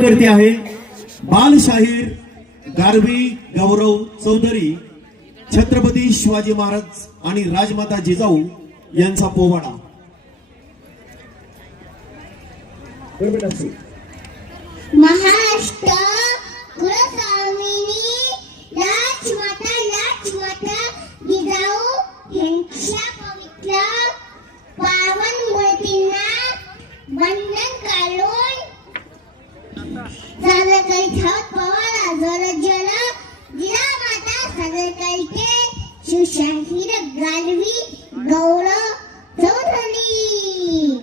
करते आहे. बालशाहीर गारवी गौरव चौधरी छत्रपती शिवाजी महाराज आणि राजमाता जिजाऊ यांचा पोवाडा. महाराष्ट्र पावन मूर्तींना वंदन श्री शाहीर गालवी गौरव चौधरी.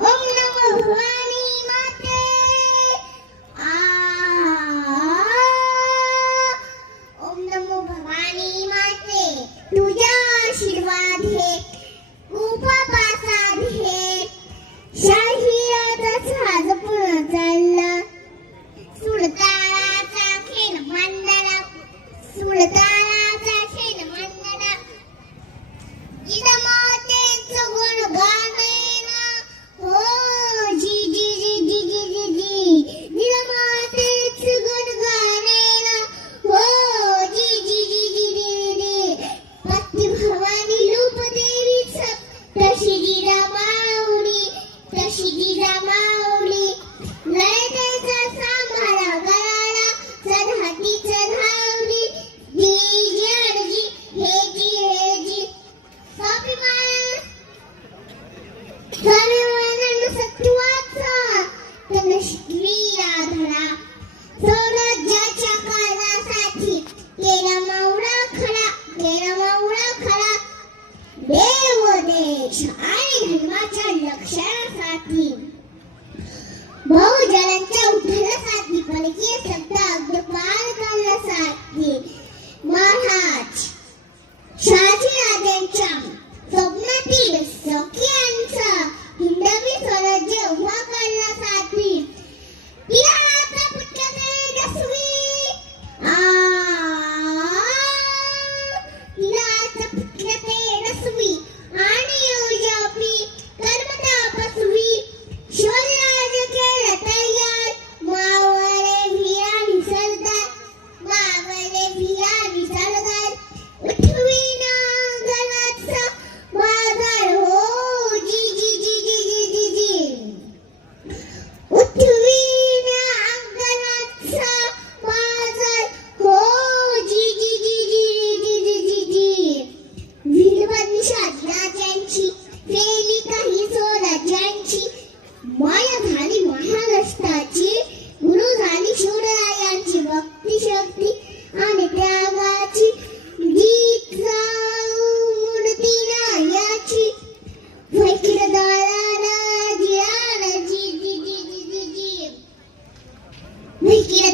ओम नमो भवानी माते. आ. ओम नमो भवानी माते. तुझ्या Мне тогда வந்து கீழே